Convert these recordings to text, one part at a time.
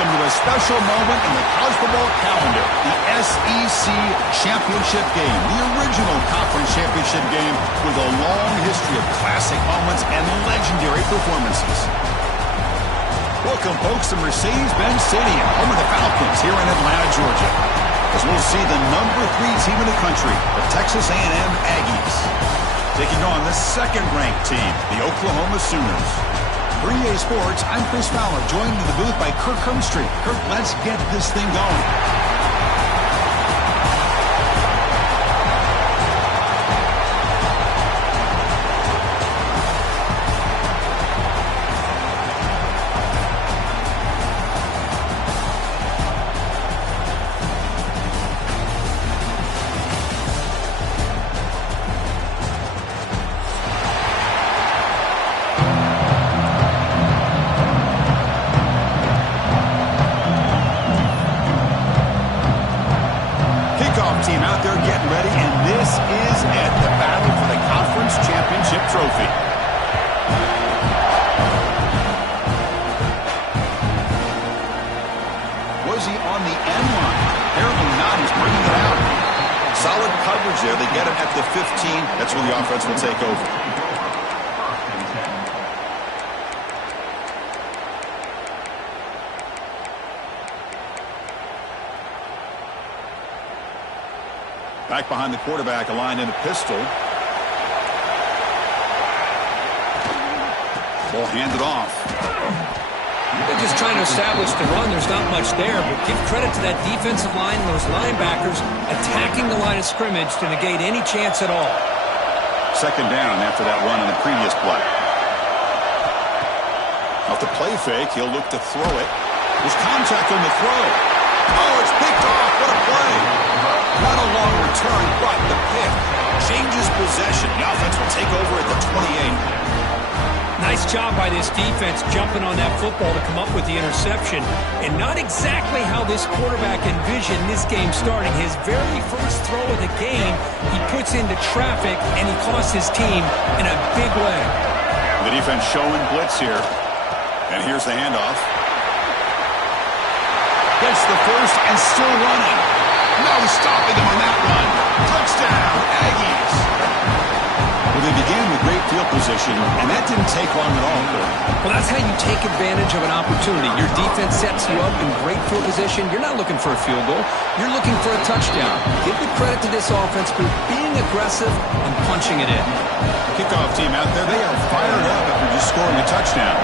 Welcome to a special moment in the college football calendar, the SEC Championship Game, the original conference championship game with a long history of classic moments and legendary performances. Welcome, folks, to Mercedes-Benz Stadium, home of the Falcons here in Atlanta, Georgia, as we'll see the number 3 team in the country, the Texas A&M Aggies, taking on the second-ranked team, the Oklahoma Sooners. For EA Sports, I'm Chris Fowler, joined in the booth by Kirk Hermstreet. Kirk, let's get this thing going. Team out there getting ready, and this is it, the battle for the conference championship trophy. Was he on the end line? Apparently not. He's bringing it out. Solid coverage there. They get him at the 15. That's where the offense will take over. Back behind the quarterback, aligned in a pistol. Ball handed off. They're just trying to establish the run. There's not much there, but give credit to that defensive line and those linebackers attacking the line of scrimmage to negate any chance at all. Second down after that run in the previous play. Off the play fake, he'll look to throw it. There's contact on the throw. Oh, it's picked off. What a play. Not a long return, but the pick changes possession. The offense will take over at the 28. Nice job by this defense jumping on that football to come up with the interception. And not exactly how this quarterback envisioned this game starting. His very first throw of the game, he puts into traffic, and he costs his team in a big way. The defense showing blitz here. And here's the handoff. Gets the first and still running. No stopping him on that run. Touchdown, Aggies. Well, they began with great field position, and that didn't take long at all. Well, that's how you take advantage of an opportunity. Your defense sets you up in great field position. You're not looking for a field goal. You're looking for a touchdown. Give the credit to this offense for being aggressive and punching it in. Kickoff team out there, they are fired up after just scoring a touchdown.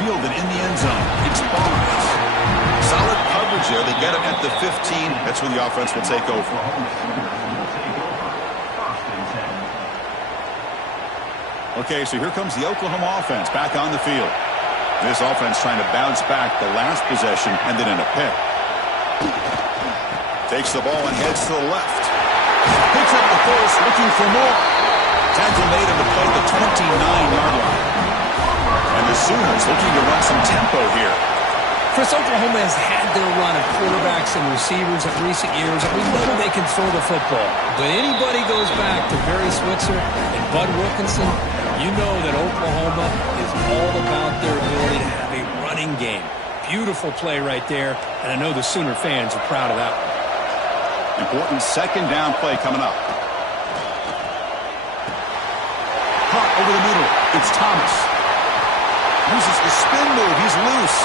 Fielded in the end zone. It's Barnes. Solid coverage there. They get him at the 15. That's where the offense will take over. Okay, so here comes the Oklahoma offense back on the field. This offense trying to bounce back the last possession, ended in a pick. Takes the ball and heads to the left. Picks up the force, looking for more. Tackle made him to play the 29-yard line. And the Sooners looking to run some tempo here. Chris, Oklahoma has had their run of quarterbacks and receivers in recent years, and we know they can throw the football. But anybody goes back to Barry Switzer and Bud Wilkinson, you know that Oklahoma is all about their ability to have a running game. Beautiful play right there, and I know the Sooner fans are proud of that one. Important second down play coming up. Caught over the middle. It's Thomas. Uses the spin move. He's loose.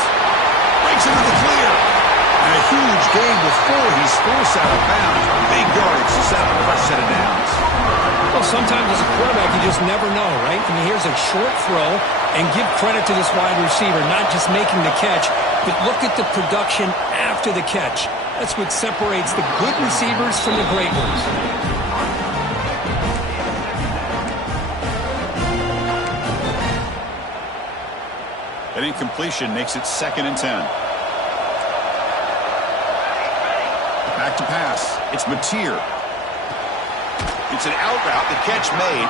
Breaks into the clear. And a huge gain before he's forced out of bounds. Big yardage to set up a fresh set of downs. Well, sometimes as a quarterback, you just never know, right? I mean, here's a short throw, and give credit to this wide receiver, not just making the catch, but look at the production after the catch. That's what separates the good receivers from the great ones. That incompletion makes it 2nd and 10. Back to pass. It's Mateer. It's an out route. The catch made.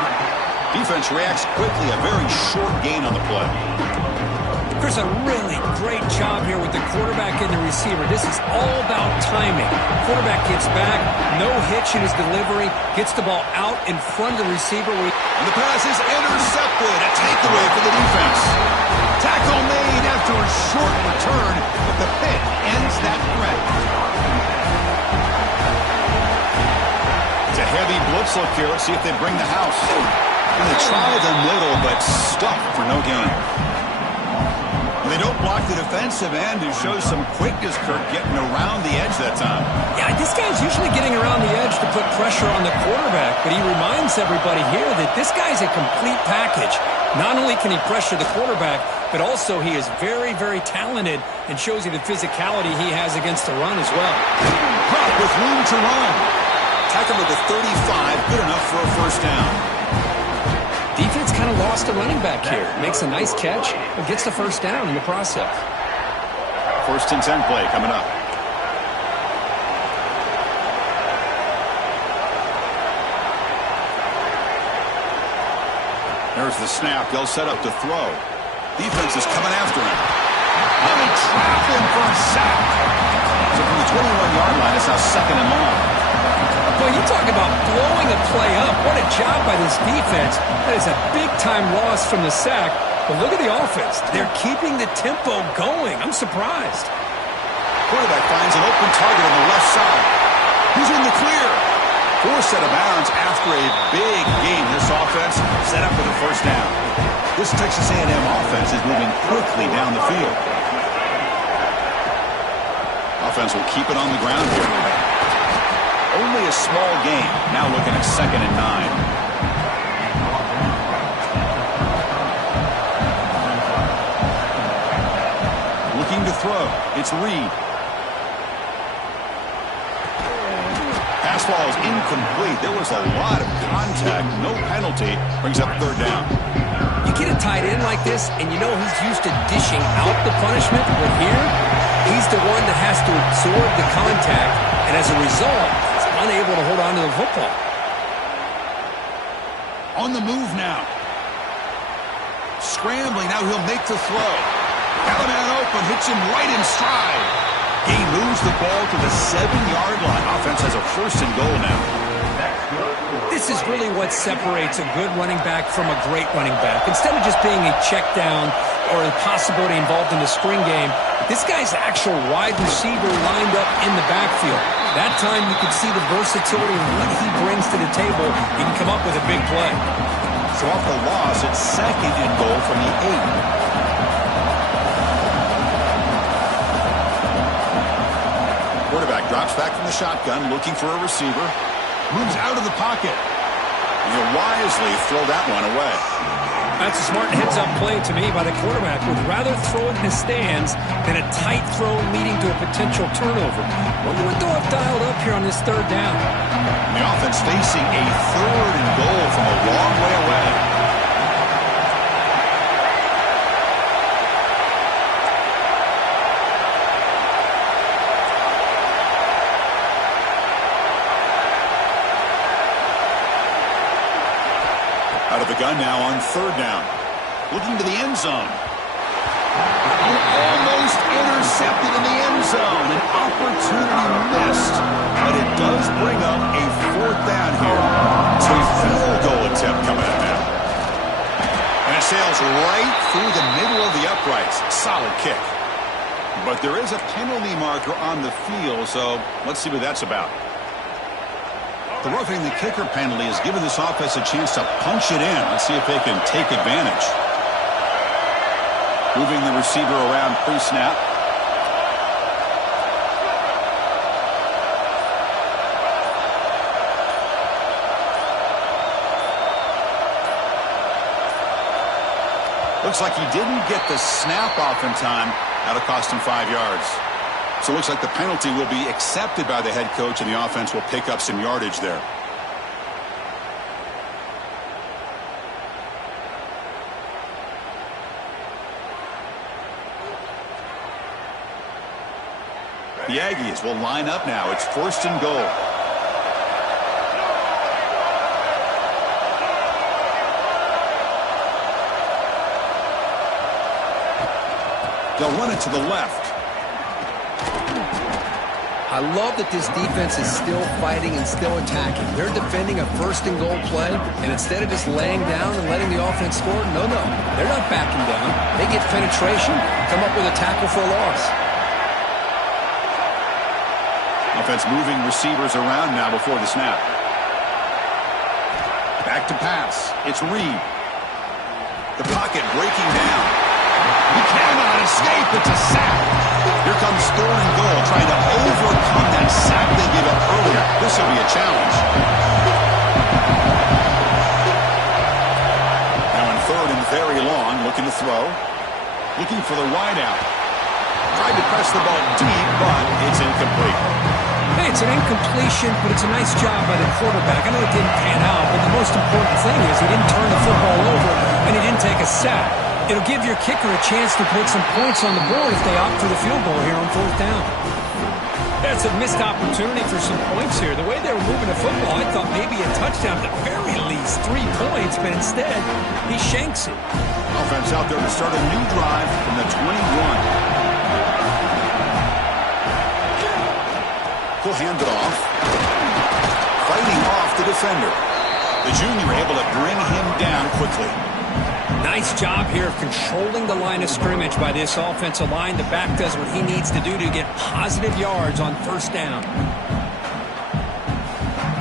Defense reacts quickly. A very short gain on the play. There's a really great job here with the quarterback and the receiver. This is all about timing. Quarterback gets back, no hitch in his delivery, gets the ball out in front of the receiver. And the pass is intercepted. A takeaway for the defense. Tackle made after a short return, but the pick ends that threat. It's a heavy blitz look here. Let's see if they bring the house. And they try the middle, but stuffed for no gain. They don't block the defensive end, who shows some quickness, Kirk, getting around the edge that time. Yeah, this guy's usually getting around the edge to put pressure on the quarterback, but he reminds everybody here that this guy's a complete package. Not only can he pressure the quarterback, but also he is very, very talented and shows you the physicality he has against the run as well. Drop with room to run. Tackle to the 35, good enough for a first down. Defense kind of lost the running back here. Makes a nice catch and gets the first down in the process. First and 10 play coming up. There's the snap. They'll set up to throw. Defense is coming after him. And they trap him for a sack. So from the 21-yard line, it's now second and long. Well, you talk about blowing a play up. What a job by this defense. That is a big-time loss from the sack. But look at the offense. They're keeping the tempo going. I'm surprised. Quarterback finds an open target on the left side. He's in the clear. Forced out of bounds after a big game. This offense set up for the first down. This Texas A&M offense is moving quickly down the field. Offense will keep it on the ground here. Only a small gain. Now looking at second and 9. Looking to throw. It's Reed. Pass ball is incomplete. There was a lot of contact. No penalty. Brings up third down. You get a tight end like this, and you know he's used to dishing out the punishment. But here, he's the one that has to absorb the contact. And as a result, he's unable to hold on to the football. On the move now. Scrambling. Now he'll make the throw. Got a man open. Hits him right in stride. He moves the ball to the 7-yard line. Offense has a first and goal now. This is really what separates a good running back from a great running back. Instead of just being a check down or a possibility involved in the screen game, this guy's actual wide receiver lined up in the backfield. That time you can see the versatility of what he brings to the table. He can come up with a big play. So off the loss, it's second and goal from the 8. Quarterback drops back from the shotgun, looking for a receiver. Moves out of the pocket. He'll wisely throw that one away. That's a smart heads-up play to me by the quarterback. Would rather throw it in the stands than a tight throw leading to a potential turnover. Wonder what they'll have dialed up here on this third down. The offense facing a third and goal from a long way away. Out of the gun now on third down. Looking to the end zone. And almost intercepted in the end zone. An opportunity missed. But it does bring up a fourth down here. So a field goal attempt coming up now. And it sails right through the middle of the uprights. Solid kick. But there is a penalty marker on the field, so let's see what that's about. The roughing the kicker penalty has given this offense a chance to punch it in. Let's see if they can take advantage. Moving the receiver around pre-snap. Looks like he didn't get the snap off in time. That'll cost him 5 yards. So it looks like the penalty will be accepted by the head coach, and the offense will pick up some yardage there. The Aggies will line up now. It's first and goal. They'll run it to the left. I love that this defense is still fighting and still attacking. They're defending a first-and-goal play, and instead of just laying down and letting the offense score, no, they're not backing down. They get penetration, come up with a tackle for a loss. Offense moving receivers around now before the snap. Back to pass. It's Reed. The pocket breaking down. He cannot escape. It's a sack. Here comes third and goal, trying to overcome that sack they gave up earlier. This will be a challenge. Now in third and very long, looking to throw. Looking for the wide out. Tried to press the ball deep, but it's incomplete. Hey, it's an incompletion, but it's a nice job by the quarterback. I know it didn't pan out, but the most important thing is he didn't turn the football over and he didn't take a sack. It'll give your kicker a chance to put some points on the board if they opt for the field goal here on fourth down. That's a missed opportunity for some points here. The way they were moving the football, I thought maybe a touchdown, at the very least 3 points, but instead he shanks it. Offense out there to start a new drive from the 21. He'll hand it off. Fighting off the defender. The junior able to bring him down quickly. Nice job here of controlling the line of scrimmage by this offensive line. The back does what he needs to do to get positive yards on first down.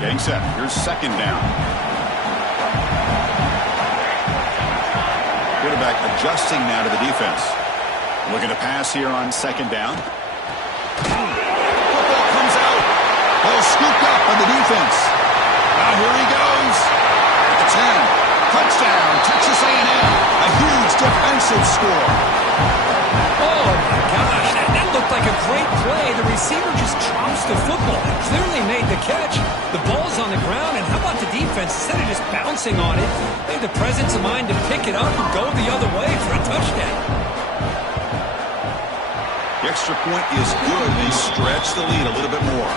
Getting set. Here's second down. Quarterback adjusting now to the defense. Looking to pass here on second down. Ball scooped up on the defense. Now here he goes. At the 10. Touchdown, Texas A&M. A huge defensive score. Oh, my gosh. That looked like a great play. The receiver just trounced the football. Clearly made the catch. The ball's on the ground, and how about the defense? Instead of just bouncing on it, they had the presence of mind to pick it up and go the other way for a touchdown. The extra point is good. They stretch the lead a little bit more.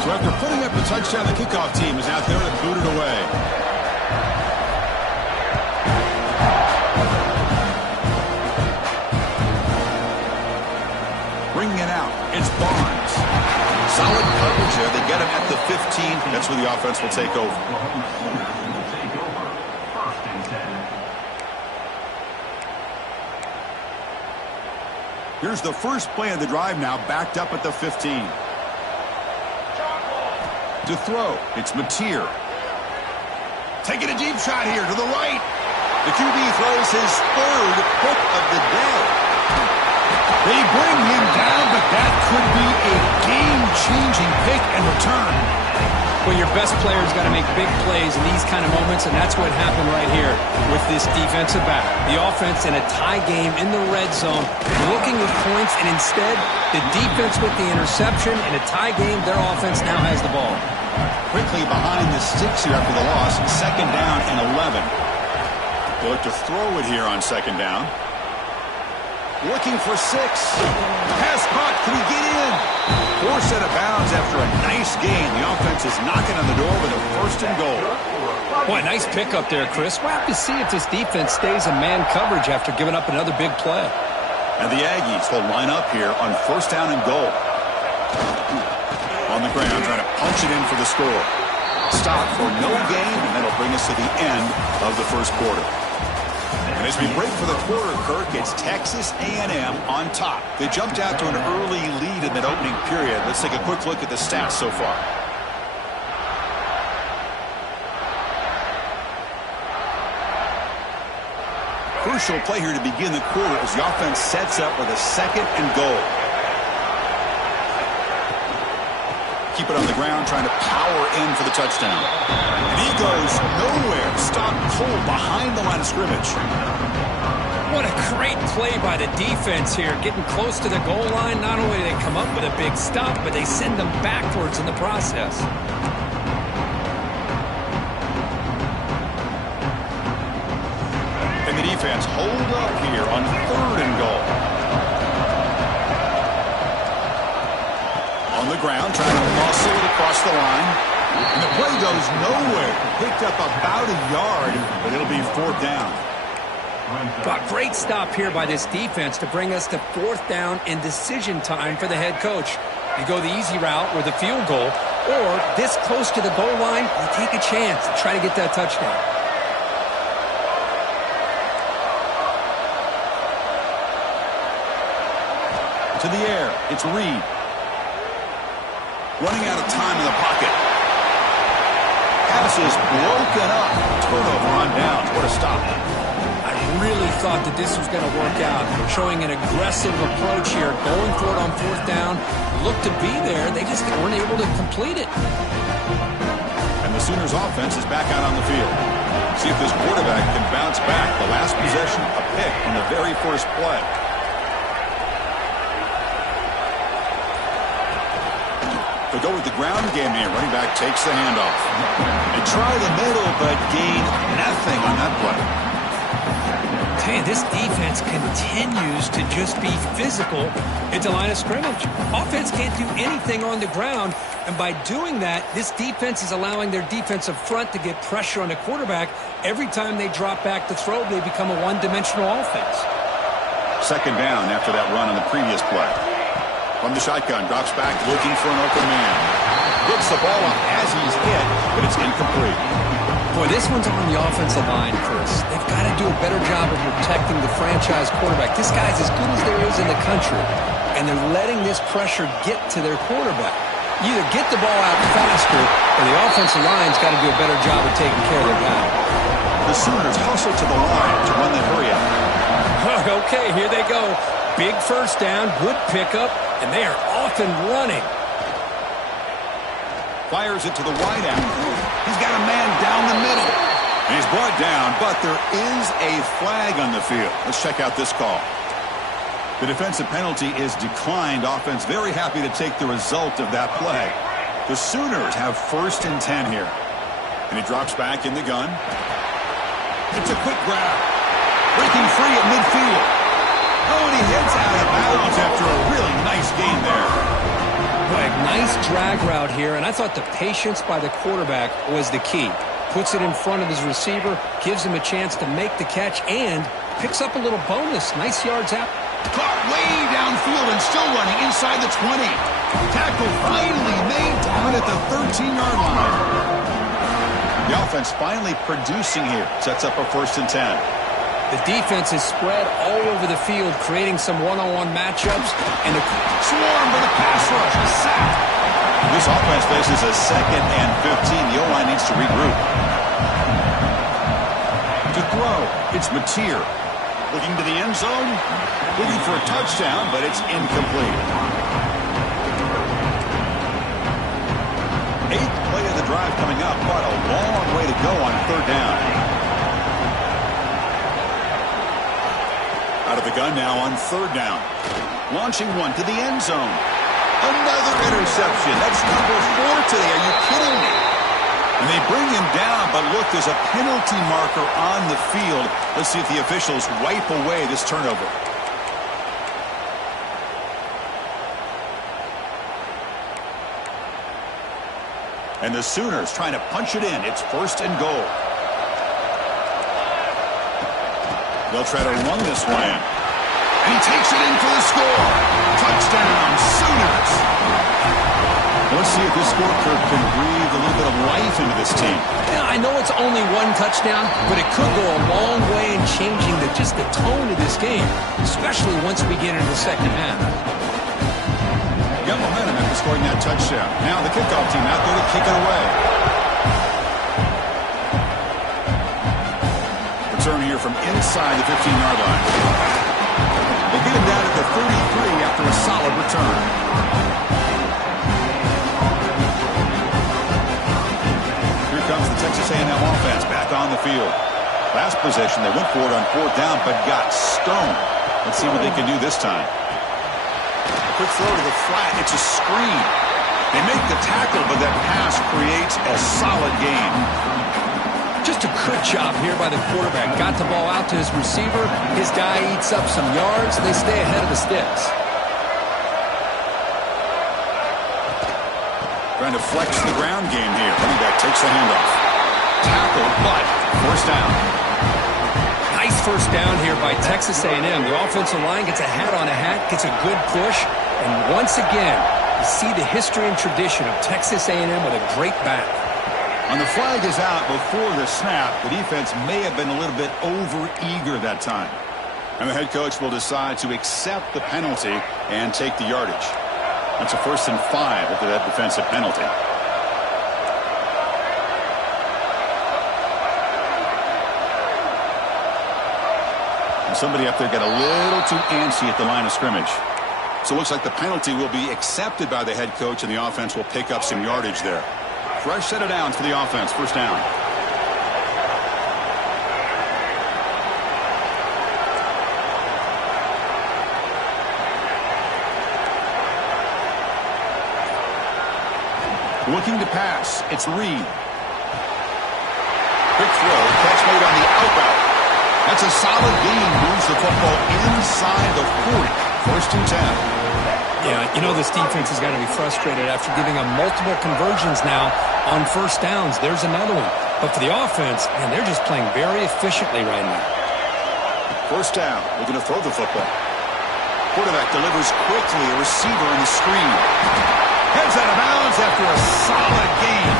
So after putting up a touchdown, the kickoff team is out there to boot it away. Bringing it out. It's Barnes. Solid coverage there. They get him at the 15. That's where the offense will take over. Here's the first play of the drive now, backed up at the 15. To throw, it's Mateer. Taking a deep shot here to the right. The QB throws his third pick of the day. They bring him down, but that could be a game-changing pick and return. Well, your best player's got to make big plays in these kind of moments, and that's what happened right here with this defensive back. The offense in a tie game in the red zone, looking with points, and instead, the defense with the interception. In a tie game, their offense now has the ball. Quickly behind the sticks here after the loss, second down and 11. They look to throw it here on second down. Looking for 6. Pass caught. Can he get in? Forced out of bounds after a nice gain. The offense is knocking on the door with a first and goal. Boy, nice pickup there, Chris. We'll have to see if this defense stays in man coverage after giving up another big play. And the Aggies will line up here on first down and goal. On the ground, trying to punch it in for the score. Stop for no gain, and that'll bring us to the end of the first quarter. And as we break for the quarter, Kirk, it's Texas A&M on top. They jumped out to an early lead in that opening period. Let's take a quick look at the stats so far. Crucial play here to begin the quarter as the offense sets up with a second and goal. Keep it on the ground, trying to power in for the touchdown. And he goes nowhere. Stopped cold behind the line of scrimmage. What a great play by the defense here. Getting close to the goal line, not only do they come up with a big stop, but they send them backwards in the process. And the defense hold up here on third and goal. On the ground, trying to muscle it across the line. And the play goes nowhere. Picked up about a yard, but it'll be 4th down. But great stop here by this defense to bring us to 4th down and decision time for the head coach. You go the easy route with a field goal, or this close to the goal line, you take a chance and try to get that touchdown. To the air, it's Reed. Running out of time in the pocket. Pass is broken up. Turnover on downs. What a stop. I really thought that this was going to work out. Showing an aggressive approach here, going for it on 4th down. Looked to be there. They just weren't able to complete it. And the Sooners offense is back out on the field. See if this quarterback can bounce back. The last possession, a pick on the very first play. They go with the ground game here. Running back takes the handoff. They try the middle, but gain nothing on that play. Hey, this defense continues to just be physical at the line of scrimmage. Offense can't do anything on the ground, and by doing that, this defense is allowing their defensive front to get pressure on the quarterback. Every time they drop back to throw, they become a one-dimensional offense. 2nd down after that run on the previous play. From the shotgun, drops back, looking for an open man. Gets the ball up as he's hit, but it's incomplete. Boy, this one's on the offensive line, Chris. They've got to do a better job of protecting the franchise quarterback. This guy's as good as there is in the country, and they're letting this pressure get to their quarterback. You either get the ball out faster, or the offensive line's got to do a better job of taking care of their guy. The Sooners hustle to the line to run the hurry-up. Okay, here they go. Big 1st down, good pickup, and they are off and running. Fires it to the wideout. He's got a man down the middle. And he's brought down, but there is a flag on the field. Let's check out this call. The defensive penalty is declined. Offense very happy to take the result of that play. The Sooners have 1st and 10 here. And he drops back in the gun. It's a quick grab. Breaking free at midfield. Oh, and he heads out of bounds after a really nice gain there. Boy, nice drag route here, and I thought the patience by the quarterback was the key. Puts it in front of his receiver, gives him a chance to make the catch, and picks up a little bonus. Nice yards out. Caught way downfield and still running inside the 20. Tackle finally made down at the 13-yard line. The offense finally producing here. Sets up a 1st and 10. The defense is spread all over the field, creating some one-on-one matchups. And the swarm for the pass rush. A sack. This offense faces a 2nd and 15. The O-line needs to regroup. To throw, it's Mateer. Looking to the end zone. Looking for a touchdown, but it's incomplete. 8th play of the drive coming up, but a long way to go on 3rd down. Out of the gun now on 3rd down. Launching one to the end zone. Another interception. That's number 4 today. Are you kidding me? And they bring him down, but look, there's a penalty marker on the field. Let's see if the officials wipe away this turnover. And the Sooners trying to punch it in. It's 1st and goal. They'll try to run this one in. And he takes it in for the score. Touchdown, Sooners. Let's see if this scorecard can breathe a little bit of life into this team. Yeah, I know it's only 1 touchdown, but it could go a long way in changing just the tone of this game, especially once we get into the 2nd half. Got momentum after scoring that touchdown. Now the kickoff team out there to kick it away. Return here from inside the 15-yard line. They get him down at the 33 after a solid return. Here comes the Texas A&M offense back on the field. Last possession, they went for it on 4th down, but got stoned. Let's see what they can do this time. A quick throw to the flat. It's a screen. They make the tackle, but that pass creates a solid gain. Just a good job here by the quarterback. Got the ball out to his receiver. His guy eats up some yards. They stay ahead of the sticks. Trying to flex the ground game here. Running back takes the handoff. Tackle, but first down. Nice first down here by Texas A&M. The offensive line gets a hat on a hat, gets a good push, and once again, you see the history and tradition of Texas A&M with a great back. And the flag is out before the snap. The defense may have been a little bit over-eager that time. And the head coach will decide to accept the penalty and take the yardage. That's a 1st and 5 after that defensive penalty. And somebody up there got a little too antsy at the line of scrimmage. So it looks like the penalty will be accepted by the head coach, and the offense will pick up some yardage there. Fresh set of downs for the offense. First down. Looking to pass. It's Reed. Quick throw. Catch made on the out route. That's a solid gain. Moves the football inside the 40. 1st and 10. Yeah, you know this defense has got to be frustrated after giving them multiple conversions now on first downs. There's another one. But for the offense, man, they're just playing very efficiently right now. First down. Looking to throw the football. Quarterback delivers quickly. A receiver in the screen. Heads out of bounds after a solid gain.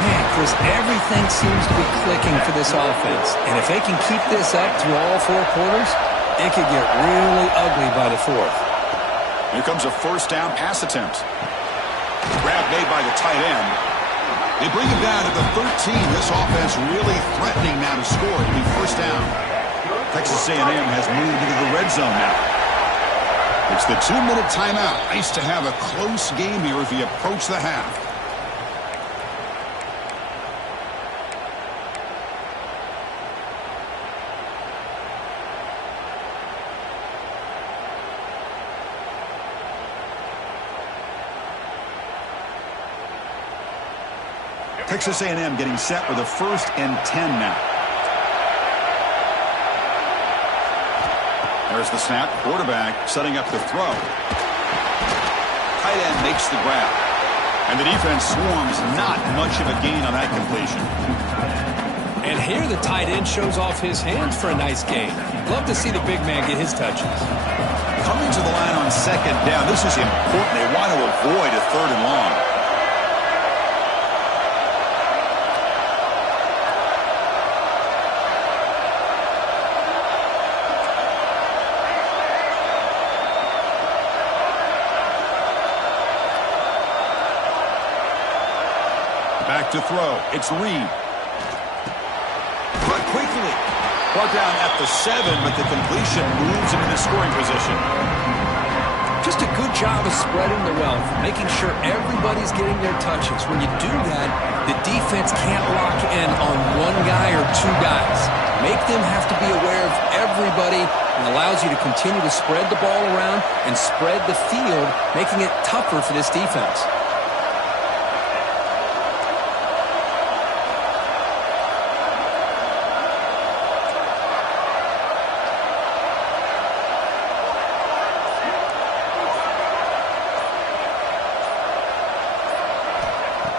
Man, Chris, everything seems to be clicking for this offense. And if they can keep this up through all 4 quarters, it could get really ugly by the 4th. Here comes a first down pass attempt. Grab made by the tight end. They bring him down to the 13. This offense really threatening now to score. It'll be first down. Texas A&M has moved into the red zone now. It's the 2-minute timeout. Nice to have a close game here as we approach the half. Texas A&M getting set with a 1st and 10 now. There's the snap. Quarterback setting up the throw. Tight end makes the grab. And the defense swarms. Not much of a gain on that completion. And here the tight end shows off his hands for a nice gain. Love to see the big man get his touches. Coming to the line on 2nd down. This is important. They want to avoid a 3rd and long. Back to throw. It's Reed. But quickly. Brought down at the 7, but the completion moves him into scoring position. Just a good job of spreading the wealth, making sure everybody's getting their touches. When you do that, the defense can't lock in on one guy or 2 guys. Make them have to be aware of everybody, and allows you to continue to spread the ball around and spread the field, making it tougher for this defense.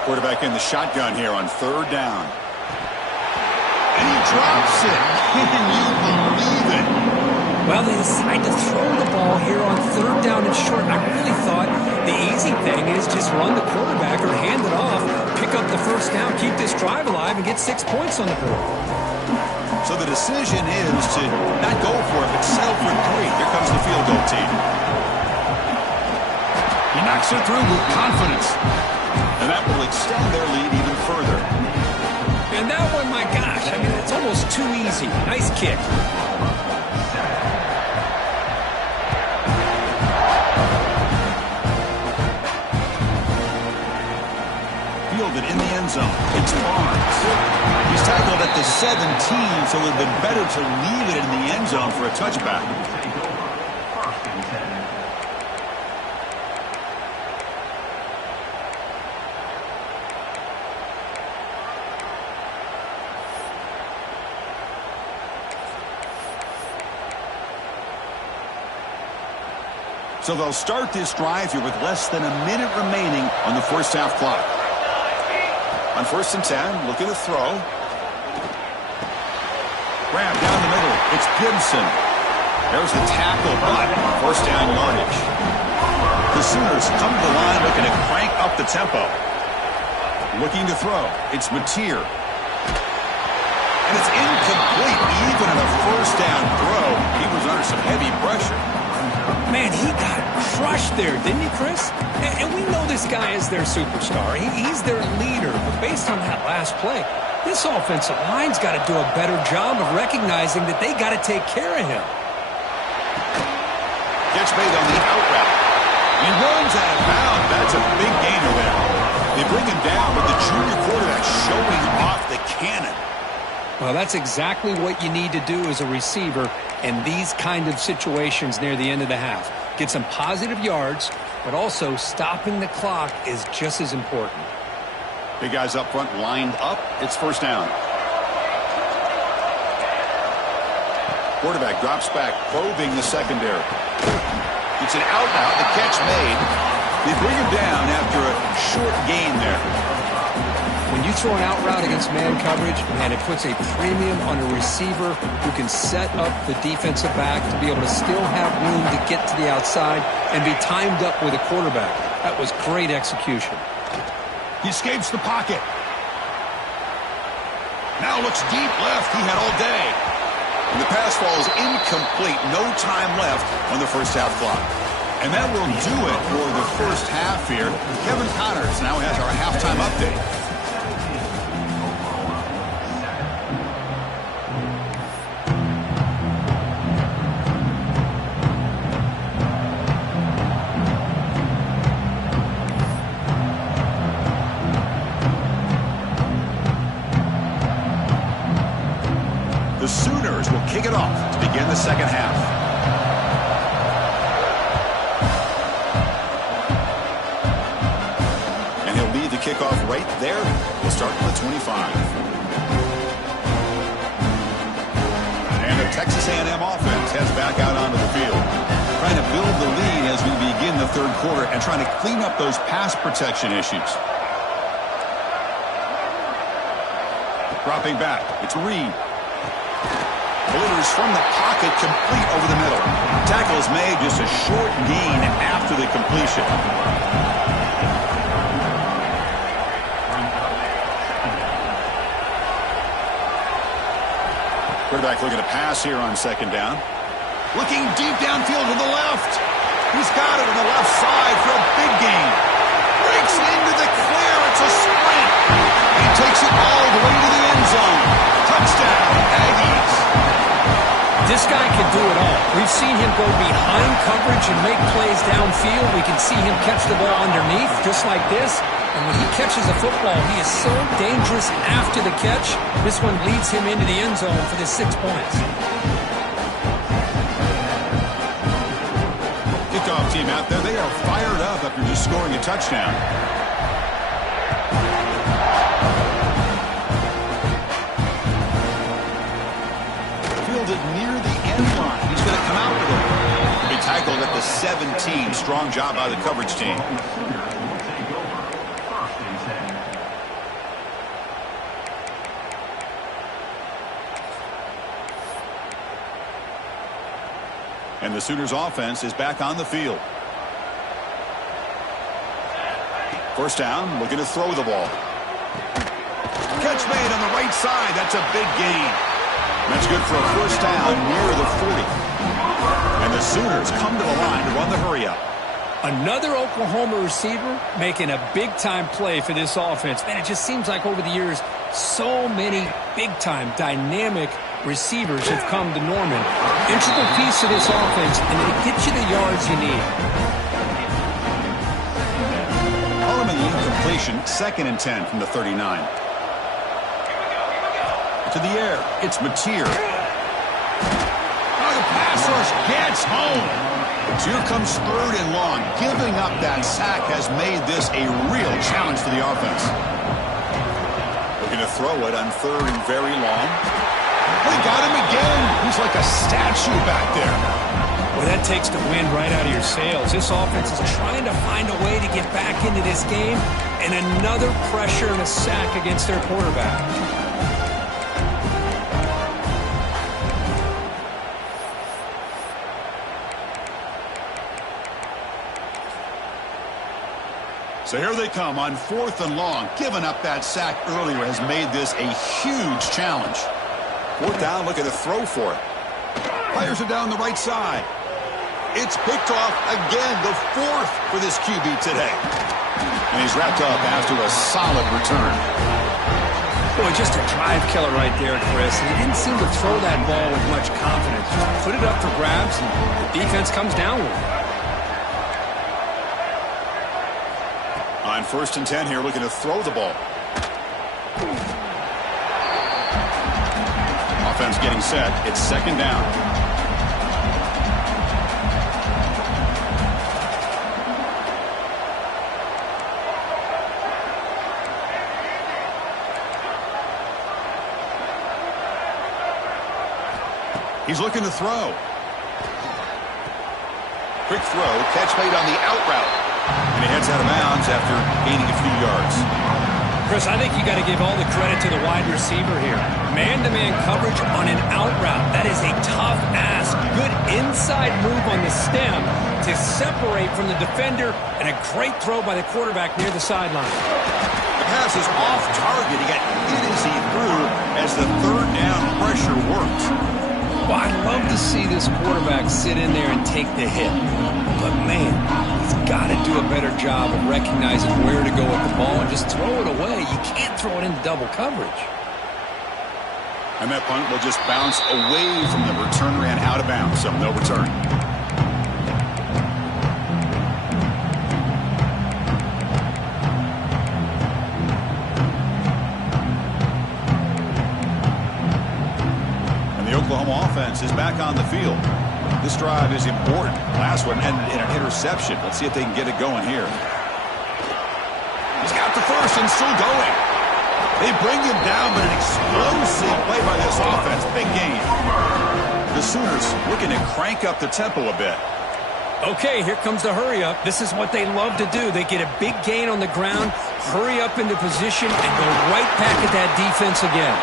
Quarterback in the shotgun here on 3rd down. And he drops it. Can you believe it? Well, they decide to throw the ball here on 3rd down and short. I really thought the easy thing is just run the quarterback or hand it off, pick up the first down, keep this drive alive, and get 6 points on the board. So the decision is to not go for it, but settle for 3. Here comes the field goal team. He knocks it through with confidence. And that will extend their lead even further. And that one, my gosh, I mean, it's almost too easy. Nice kick. Fielded in the end zone. It's Barnes. He's tackled at the 17, so it would have been better to leave it in the end zone for a touchback. So they'll start this drive here with less than a minute remaining on the first half clock. On 1st and 10, looking to throw. Grab down the middle. It's Gibson. There's the tackle, but first down yardage. The Sooners come to the line looking to crank up the tempo. Looking to throw. It's Mateer. And it's incomplete. Even in a first down throw, he was under some heavy pressure. Man, he got crushed there, didn't he, Chris? And we know this guy is their superstar. He's their leader. But based on that last play, this offensive line's got to do a better job of recognizing that they got to take care of him. Gets made on the out route. He runs out of bounds. That's a big gainer there. They bring him down with the junior quarterback showing off the cannon. Well, that's exactly what you need to do as a receiver in these kind of situations near the end of the half. Get some positive yards, but also stopping the clock is just as important. Big guys up front lined up. It's first down. Quarterback drops back, probing the secondary. It's an out route. The catch made. They bring him down after a short gain there. When you throw an out route against man coverage, man, it puts a premium on a receiver who can set up the defensive back to be able to still have room to get to the outside and be timed up with a quarterback. That was great execution. He escapes the pocket. Now looks deep left. He had all day. And the pass falls incomplete. No time left on the first half clock. And that will do it for the first half here. Kevin Connors now has our halftime update. The Sooners will kick it off to begin the second half. And he'll lead the kickoff right there. We'll start at the 25. And the Texas A&M offense heads back out onto the field. Trying to build the lead as we begin the third quarter and trying to clean up those pass protection issues. Dropping back. It's Reed. Delivers from the pocket, complete over the middle. Tackle is made, just a short gain after the completion. Quarterback looking to pass here on second down. Looking deep downfield to the left. He's got it on the left side for a big gain. Breaks into the clear. It's a sprint. He takes it all the way to the end zone. Touchdown, Aggies. This guy can do it all. We've seen him go behind coverage and make plays downfield. We can see him catch the ball underneath, just like this. And when he catches a football, he is so dangerous after the catch. This one leads him into the end zone for the 6 points. Kickoff team out there, they are fired up after just scoring a touchdown. Near the end line. He's going to come out with it. He'll be tackled at the 17. Strong job by the coverage team. And the Sooners offense is back on the field. First down, looking to throw the ball. Catch made on the right side. That's a big gain. That's good for a first down near the 40. And the Sooners come to the line to run the hurry up. Another Oklahoma receiver making a big-time play for this offense. Man, it just seems like over the years, so many big-time, dynamic receivers have come to Norman. Integral piece of this offense, and they get you the yards you need. Ultimately, incompletion, 2nd and 10 from the 39. To the air, it's Mateer. Oh, the pass rush gets home. So here comes 3rd and long. Giving up that sack has made this a real challenge for the offense. Looking to throw it on 3rd and very long. They got him again. He's like a statue back there. Well, that takes the wind right out of your sails. This offense is trying to find a way to get back into this game, and another pressure and a sack against their quarterback. So here they come on 4th and long. Giving up that sack earlier has made this a huge challenge. 4th down, looking to throw for it. Fires it down the right side. It's picked off again, the 4th for this QB today. And he's wrapped up after a solid return. Boy, just a drive killer right there, Chris. And he didn't seem to throw that ball with much confidence. Just put it up for grabs, and the defense comes down with it. On 1st and 10 here, looking to throw the ball. Offense getting set. It's 2nd down. He's looking to throw. Quick throw. Catch made on the out route. And he heads out of bounds after gaining a few yards. Chris, I think you got to give all the credit to the wide receiver here. Man-to-man coverage on an out route. That is a tough ask. Good inside move on the stem to separate from the defender, and a great throw by the quarterback near the sideline. The pass is off target. He got hit as he threw as the 3rd down pressure worked. Well, I'd love to see this quarterback sit in there and take the hit. But, man, he's got to do a better job of recognizing where to go with the ball and just throw it away. You can't throw it into double coverage. And that punt will just bounce away from the return, ran out of bounds, so no return. And the Oklahoma offense is back on the field. This drive is important. Last one ended in an interception. Let's see if they can get it going here. He's got the 1st and still going. They bring him down, but an explosive play by this offense. Big game. The Sooners looking to crank up the tempo a bit. Okay, here comes the hurry up. This is what they love to do. They get a big gain on the ground, hurry up into position, and go right back at that defense again.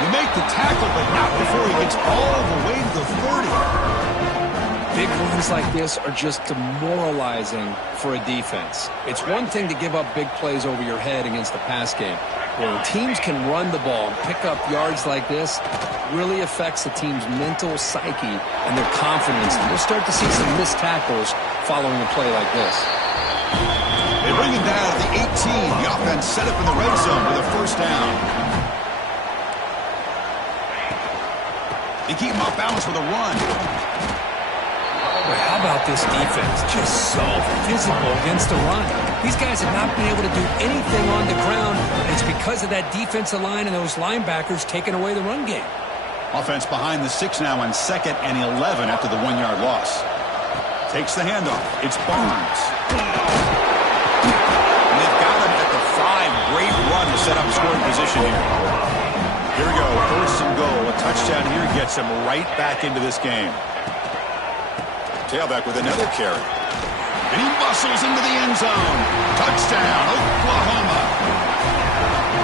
They make the tackle, but not before he gets all the way to the 30. Big runs like this are just demoralizing for a defense. It's one thing to give up big plays over your head against the pass game. When teams can run the ball and pick up yards like this, it really affects the team's mental psyche and their confidence. And we'll start to see some missed tackles following a play like this. They bring him down at the 18. The offense set up in the red zone with a 1st down. They keep him off balance with a run. Well, how about this defense? Just so physical against the run. These guys have not been able to do anything on the ground, and it's because of that defensive line and those linebackers taking away the run game. Offense behind the 6 now on 2nd and 11 after the 1-yard loss. Takes the handoff. It's Barnes. And they've got him at the 5. Great run to set up scoring position here. Here we go. 1st and goal. A touchdown here gets him right back into this game. Tailback with another carry. And he muscles into the end zone. Touchdown, Oklahoma.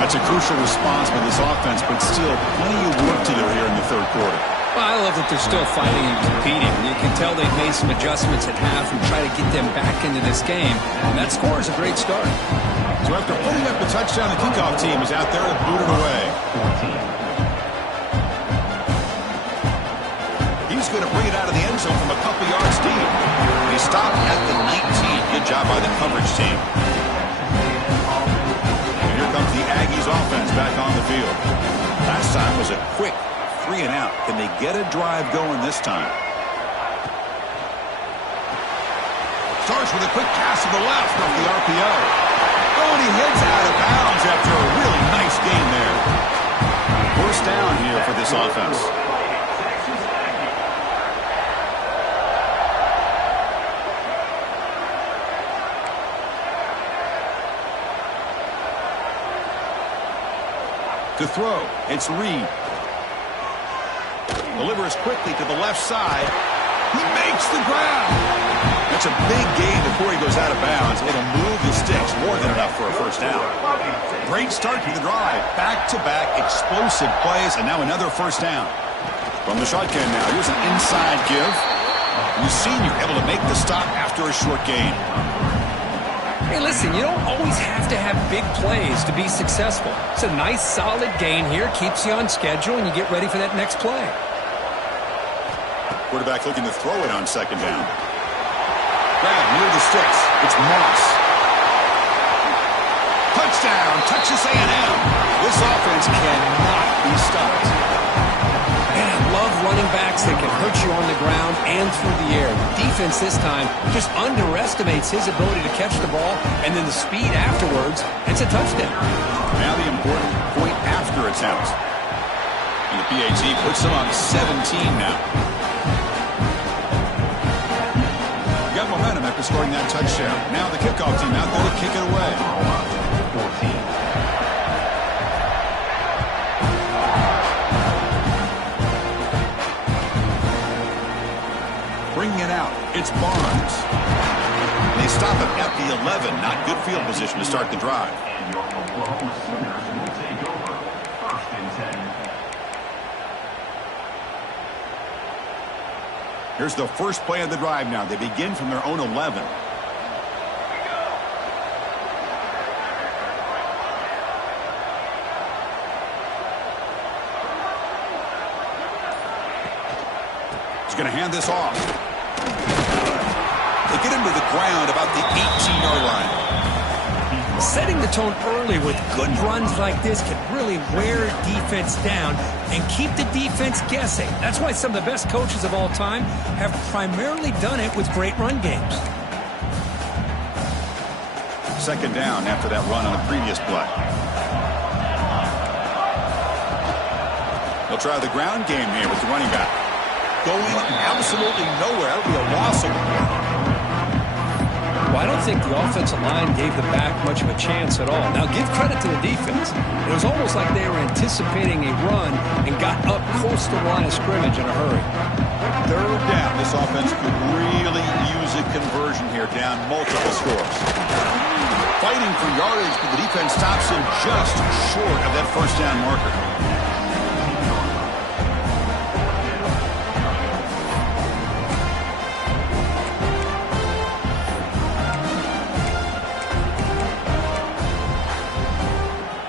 That's a crucial response by this offense, but still plenty of work to do here in the 3rd quarter. Well, I love that they're still fighting and competing. You can tell they've made some adjustments at half and try to get them back into this game. And that score is a great start. So after putting up the touchdown, the kickoff team is out there to boot it away. He's going to bring it out of the end zone from a couple yards deep. He stopped at the 19. Good job by the coverage team. And here comes the Aggies offense back on the field. Last time was a quick 3 and out. Can they get a drive going this time? Starts with a quick pass to the left off the RPO. Oh, and he heads out of bounds after a really nice gain there. 1st down here for this offense. To throw, it's Reed. Delivers quickly to the left side. He makes the grab. That's a big gain before he goes out of bounds. It'll move the sticks, more than enough for a first down. Great start to the drive. Back-to-back explosive plays, and now another first down. From the shotgun now, here's an inside give. The senior able to make the stop after a short gain. Hey, listen, you don't always have to have big plays to be successful. It's a nice, solid gain here. Keeps you on schedule, and you get ready for that next play. Quarterback looking to throw it on second down. Grab near the sticks. It's Moss. Touchdown, Texas A&M. This offense cannot be stopped. And I love running backs that can hurt you on the ground and through the air. The defense this time just underestimates his ability to catch the ball, and then the speed afterwards. It's a touchdown. Now the important point after attempt. And the PAT puts them on 17 now. Got momentum after scoring that touchdown. Now the kickoff team out there to kick it away. Bringing it out, it's Barnes. They stop him at the 11. Not good field position to start the drive. Here's the first play of the drive now. They begin from their own 11. He's going to hand this off. They get him to the ground about the 18-yard line. Setting the tone early with good runs like this can really wear defense down and keep the defense guessing. That's why some of the best coaches of all time have primarily done it with great run games. Second down after that run on the previous play. They'll try the ground game here with the running back. Going absolutely nowhere. That'll be a loss of the ball. Well, I don't think the offensive line gave the back much of a chance at all. Now, give credit to the defense. It was almost like they were anticipating a run and got up close to the line of scrimmage in a hurry. Third down. This offense could really use a conversion here, down multiple scores. Fighting for yardage, but the defense stops him just short of that first down marker.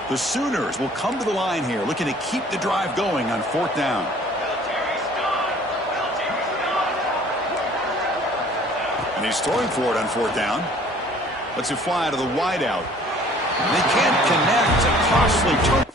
The Sooners will come to the line here, looking to keep the drive going on fourth down. And he's throwing for it on fourth down. Lets it fly to the wideout. They can't connect. A costly turn.